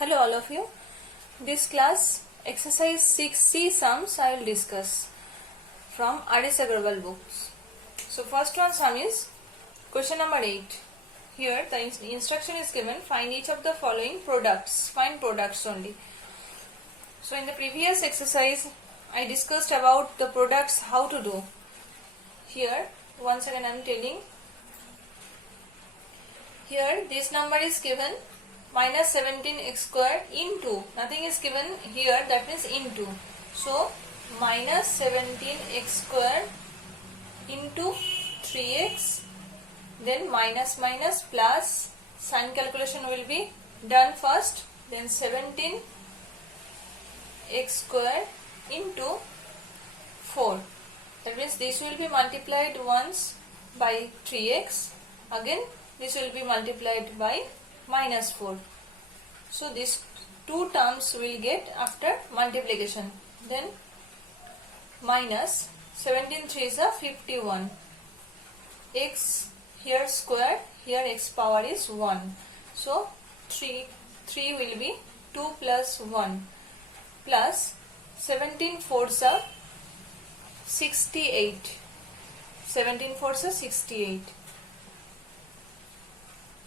Hello all of you. This class exercise 6C sums I will discuss from R.S. Agarwal books. So first one sum is question number 8. Here the instruction is given, find each of the following products. Find products only. So in the previous exercise I discussed about the products, how to do. Here once again I am telling. Here this number is given minus 17x square into, nothing is given here, that means into. So minus 17x square into 3x, then minus minus plus, sign calculation will be done first, then 17x square into 4. That means this will be multiplied once by 3x, again this will be multiplied by minus 4. So these two terms will get after multiplication. Then minus 17 3s are 51. X here square, here x power is 1. So 3 will be 2 plus 1 plus 17 4s are 68. 17 4s are 68.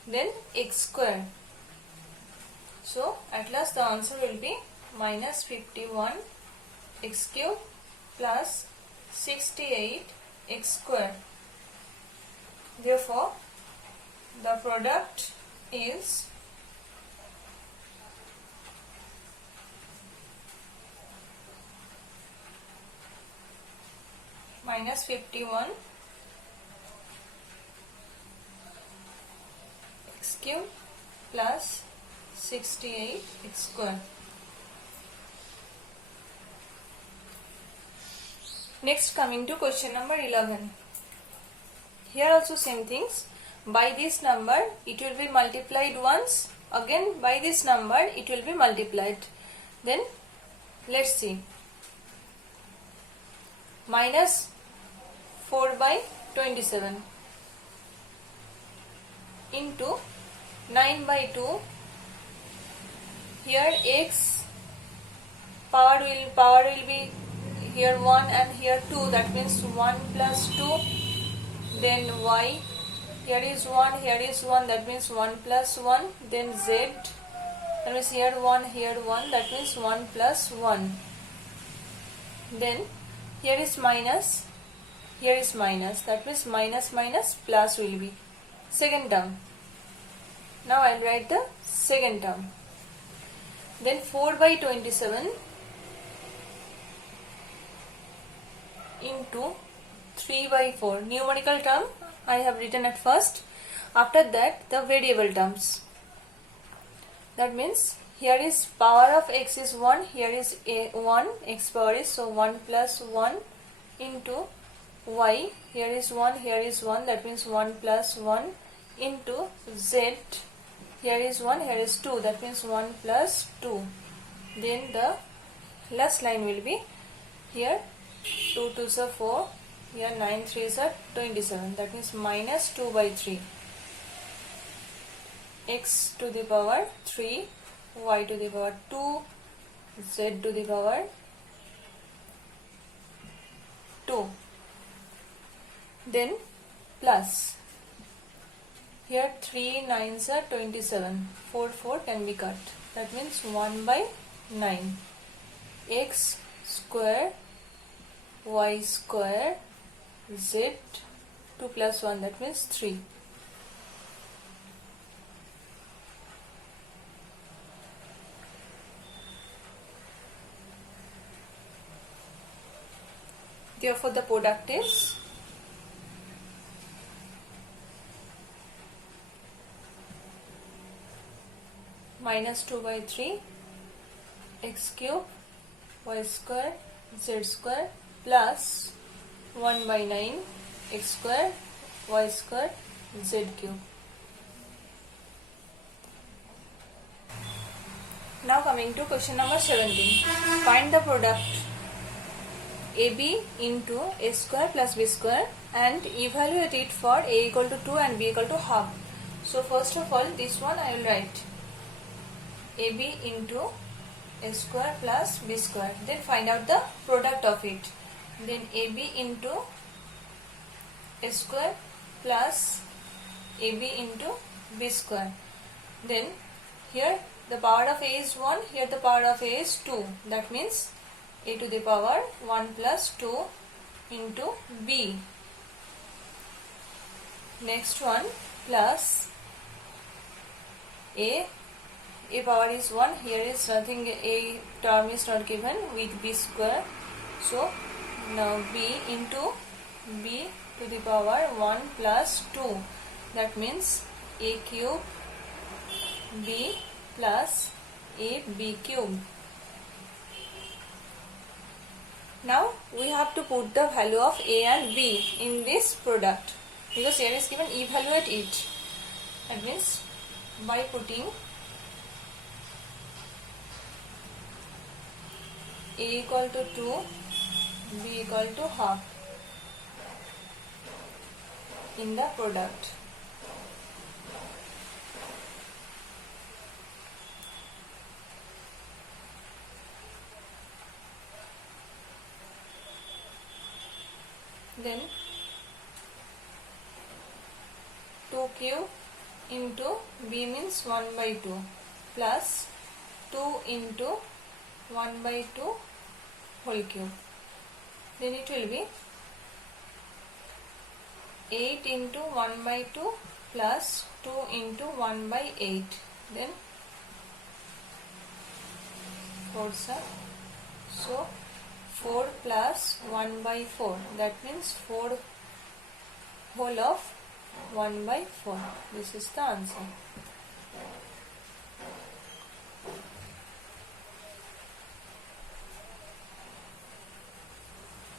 Then x square. So at last the answer will be minus 51 x cube plus 68 x square. Therefore the product is minus 51 x cube plus 68 x square. Next, coming to question number 11. Here also same things. By this number it will be multiplied once, again by this number it will be multiplied. Then let's see. Minus 4 by 27 into 9 by 2. Here x power will be here 1 and here 2, that means 1 plus 2. Then y, here is 1, here is 1, that means 1 plus 1. Then z, that means here 1, here 1, that means 1 plus 1. Then here is minus, here is minus, that means minus minus plus will be second term. Now I will write the second term. Then 4 by 27 into 3 by 4. Numerical term I have written at first. After that the variable terms. That means here is power of x is 1, here is 1, x power is, so 1 plus 1 into y, here is 1, here is 1, that means 1 plus 1 into z, here is 1, here is 2, that means 1 plus 2. Then the last line will be here 2 2s are 4, here 9 3s are 27, that means minus 2 by 3. X to the power 3, y to the power 2, z to the power 2. Then plus. Here 3 9s are 27. 4 4 can be cut. That means 1 by 9. X square, y square, z 2 plus 1, that means 3. Therefore the product is minus 2 by 3 x cube y square z square plus 1 by 9 x square y square z cube. Now coming to question number 17. Find the product AB into a square plus b square and evaluate it for a equal to 2 and b equal to half. So first of all this one I will write. AB into a square plus b square. Then find out the product of it. Then AB into a square plus AB into b square. Then here the power of a is 1, here the power of a is 2. That means a to the power 1 plus 2 into b. Next one plus a power is 1, here is nothing, a term is not given with b square. So now b into b to the power 1 plus 2. That means a cube b plus a b cube. Now we have to put the value of a and b in this product, because here is given evaluate it. That means by putting a equal to 2, b equal to half in the product. Then 2 cube into b means 1 by 2 plus 2 into 1 by 2 whole cube. Then it will be 8 into 1 by 2 plus 2 into 1 by 8. Then 4 sir. So 4 plus 1 by 4. That means 4 whole of 1 by 4. This is the answer.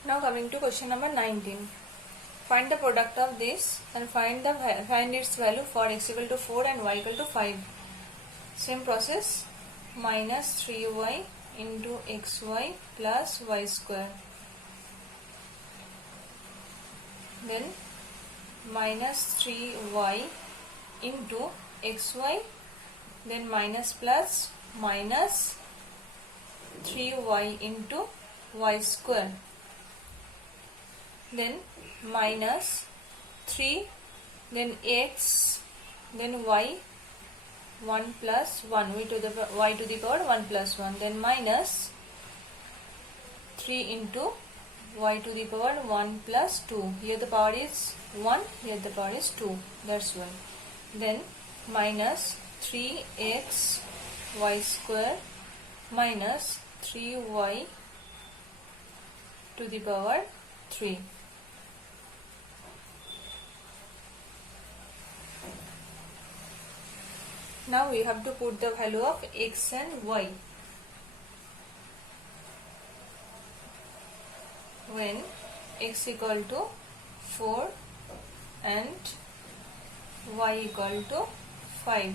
Now coming to question number 19. Find the product of this and find its value for x equal to 4 and y equal to 5. Same process. Minus 3y into xy plus y square. Then minus 3y into xy, then minus plus minus 3y into y square. Then minus 3, then x, then y, 1 plus 1, y to the power 1 plus 1, then minus 3 into y to the power 1 plus 2. Here the power is 1, here the power is 2. That's why. Then minus 3x y square minus 3y to the power 3. Now we have to put the value of x and y. When x equal to 4 and y equal to 5.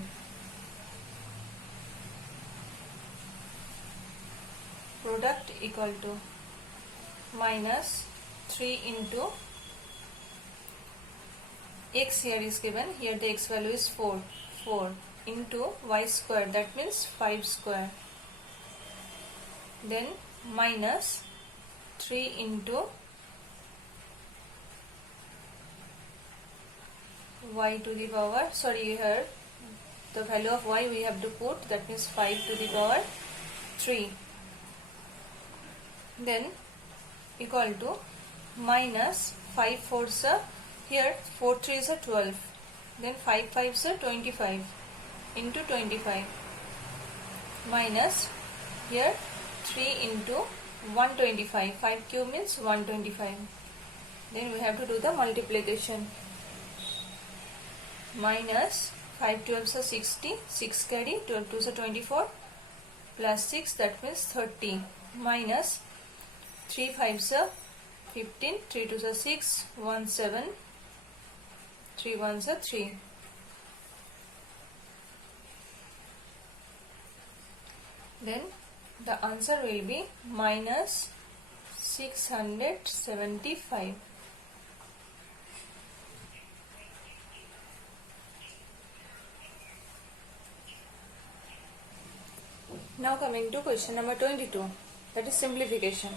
Product equal to minus 3 into x here is given, here the x value is 4 into y square, that means 5 square. Then minus 3 into y to the power, here the value of y we have to put, that means 5 to the power 3. Then equal to minus 5 4s are, here 4 3s are 12, then 5 5s are 25 into 25 minus here 3 into 125, 5 cube means 125. Then we have to do the multiplication. Minus 5 12s are 60, 6 carry, 12 2s are 24 plus 6, that means 30, minus 3 5s are 15, 3 2s are 6, 1 7, 3 1s are 3. Then the answer will be minus 675. Now coming to question number 22, that is simplification.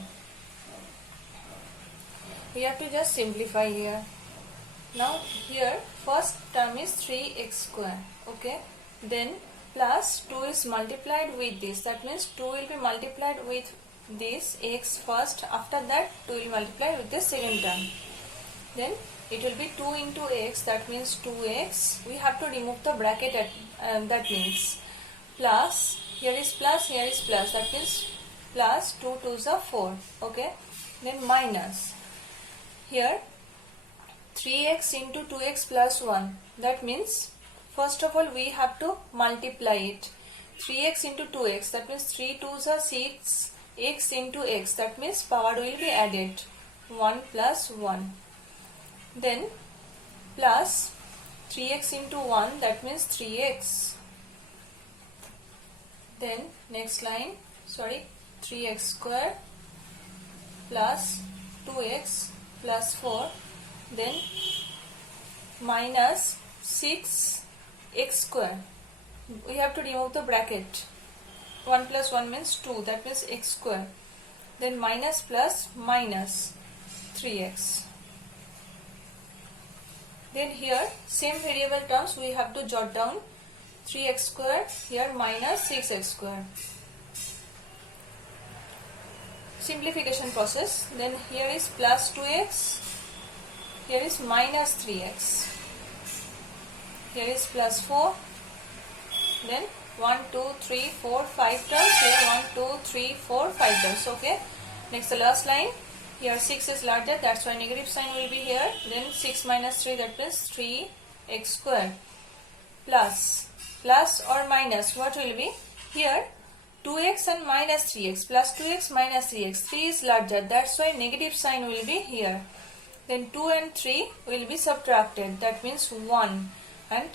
We have to just simplify here. Now here first term is 3x square, okay, then plus 2 is multiplied with this, that means 2 will be multiplied with this x first, after that 2 will multiply with the second term, then it will be 2 into x, that means 2x. We have to remove the bracket at, that means plus, here is plus, here is plus, that means plus 2 2s are 4, okay, then minus, here 3x into 2x plus 1, that means first of all we have to multiply it, 3x into 2x, that means 3 2s are 6, x into x, that means power will be added, 1 plus 1, then plus 3x into 1, that means 3x, then next line, 3x square plus 2x plus 4, then minus 6x square, we have to remove the bracket, 1 plus 1 means 2, that means x square, then minus plus minus 3x. Then here same variable terms we have to jot down, 3x square, here minus 6x square. Simplification process, then here is plus 2x, here is minus 3x, here is plus 4, then 1 2 3 4 5 terms, here 1 2 3 4 5 terms, okay. Next the last line, here 6 is larger, that's why negative sign will be here, then 6 minus 3, that means 3x square, plus or minus, what will be here 2x and minus 3x, plus 2x minus 3x, 3 is larger, that's why negative sign will be here, then 2 and 3 will be subtracted, that means 1, and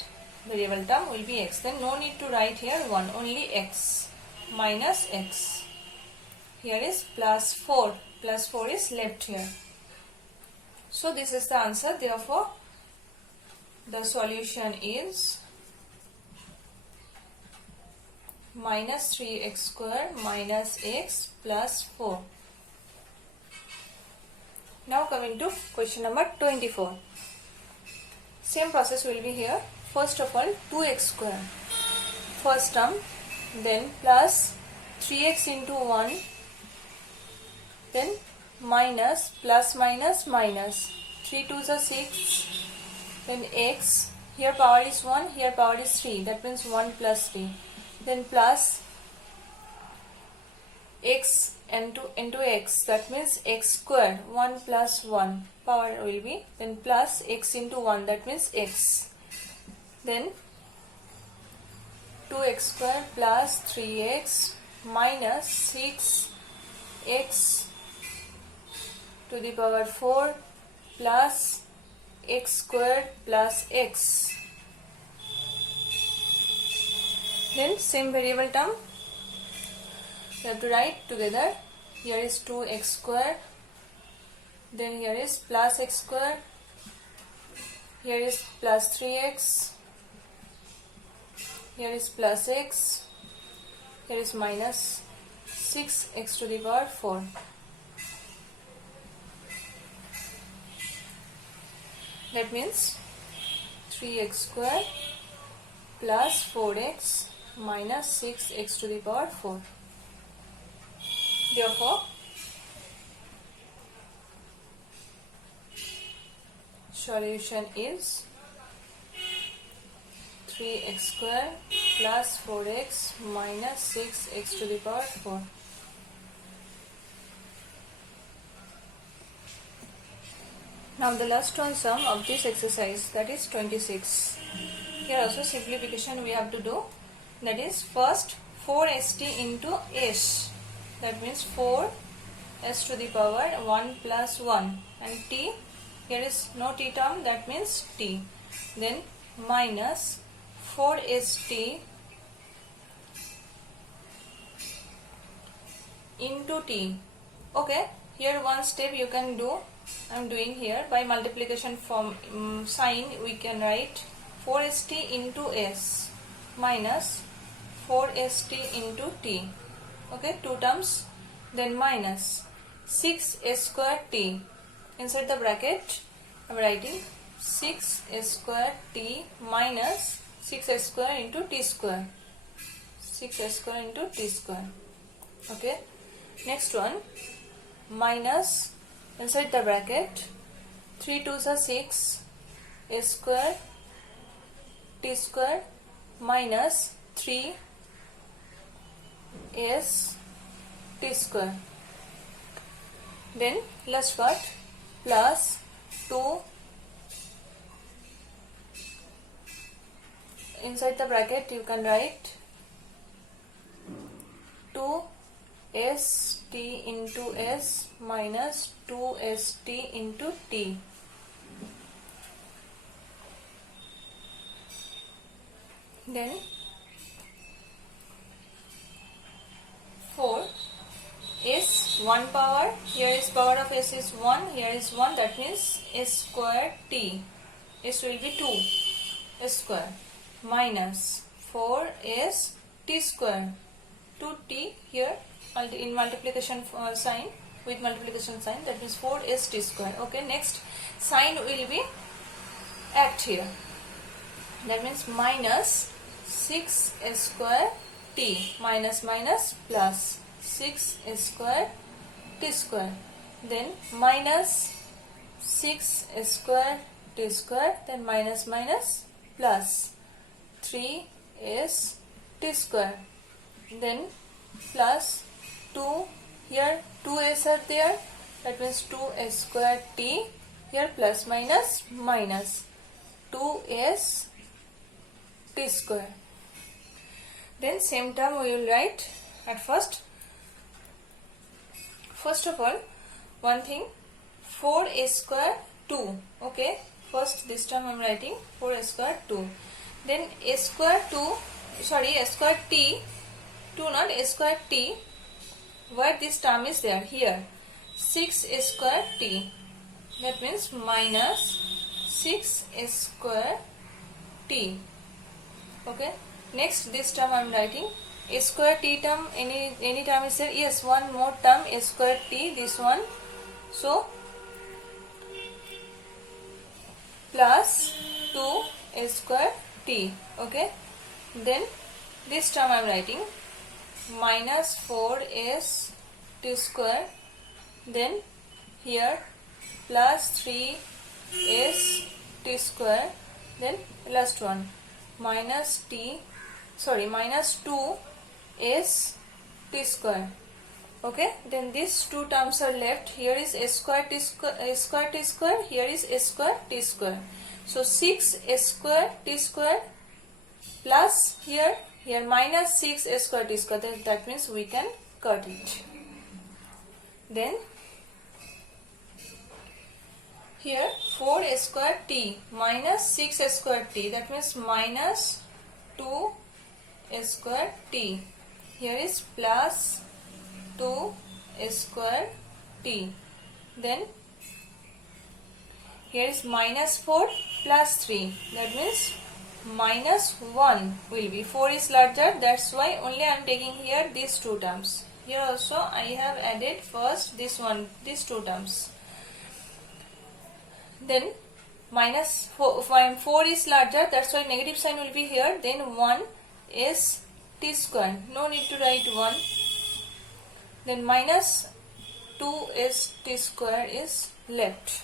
variable term will be x, then no need to write here 1, only x, minus x, here is plus 4 is left here. So this is the answer, therefore the solution is minus 3x square minus x plus 4. Now coming to question number 24. Same process will be here. First of all 2x square, first term, then plus 3x into 1, then minus plus minus minus, 3 2s are 6, then x, here power is 1, here power is 3, that means 1 plus 3, then plus x into x, that means x square, 1 plus 1, power will be, then plus x into 1, that means x, then 2x square plus 3x minus 6x to the power 4 plus x square plus x. Then same variable term you have to write together. Here is 2x square, then here is plus x square, here is plus 3x, here is plus x, here is minus 6x to the power 4. That means 3x square plus 4x minus 6x to the power 4. Therefore, solution is 3x square plus 4x minus 6x to the power 4. Now the last one sum of this exercise, that is 26. Here also simplification we have to do. That is first 4st into s. That means 4s to the power 1 plus 1, and t, here is no t term, that means t. Then minus 4st into t. Okay, here one step you can do. I am doing here by multiplication form sign we can write 4st into s minus 4st into t. Okay, two terms. Then minus 6 square t. Inside the bracket I am writing 6 square t minus 6 square into t square. 6 square into t square. Okay. Next one, minus inside the bracket 3 2s are 6 square t square minus 3 s t square. Then last part plus 2 inside the bracket you can write 2 st into s minus 2st into t. Then 4 s 1 power, here is power of s is 1, here is 1, that means s square t, s will be 2 s square minus 4s t square, 2t here in multiplication sign, with multiplication sign, that means 4s t square. Okay, next sign will be act here, that means minus 6 square t minus minus plus 6 square t square, then minus 6 square t square, then minus minus plus 3s t square, then plus 2, here 2s are there, that means 2s square t, here plus minus minus 2s t square. Then same term we will write at first. First of all, one thing, 4s square 2. Okay, first this term I am writing 4s square 2. Then s square 2, sorry, s square t, 2 not s square t, where this term is there, here 6 square t, that means minus 6 square t. Okay, next this term I am writing s square t term, any term is there, yes, one more term s square t, this one, so plus 2 s square t. Okay, then this term I am writing minus 4s t square, then here plus 3s t square, then last one minus 2s t square. Okay, then these two terms are left, here is s square t square, here is s square t square, so 6 s square t square plus here minus 6 s square t square, that means we can cut it. Then here 4 s square t minus 6 s square t, that means minus 2 s square t, here is plus 2 s square t, then here is minus 4 plus 3, that means minus 1 will be, 4 is larger, that's why only I am taking here these two terms. Here also I have added first this one, these two terms. Then minus 4 is larger, that's why negative sign will be here, then 1 is t square, no need to write 1, then minus 2 is t square is left.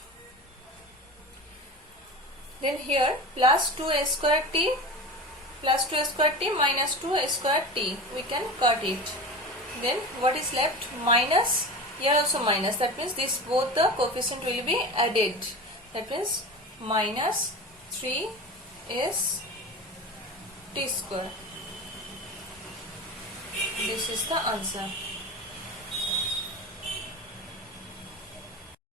Then here plus 2s square t minus 2s square t, we can cut it. Then what is left? Minus, here also minus, that means this both the coefficient will be added, that means minus 3s t square. This is the answer.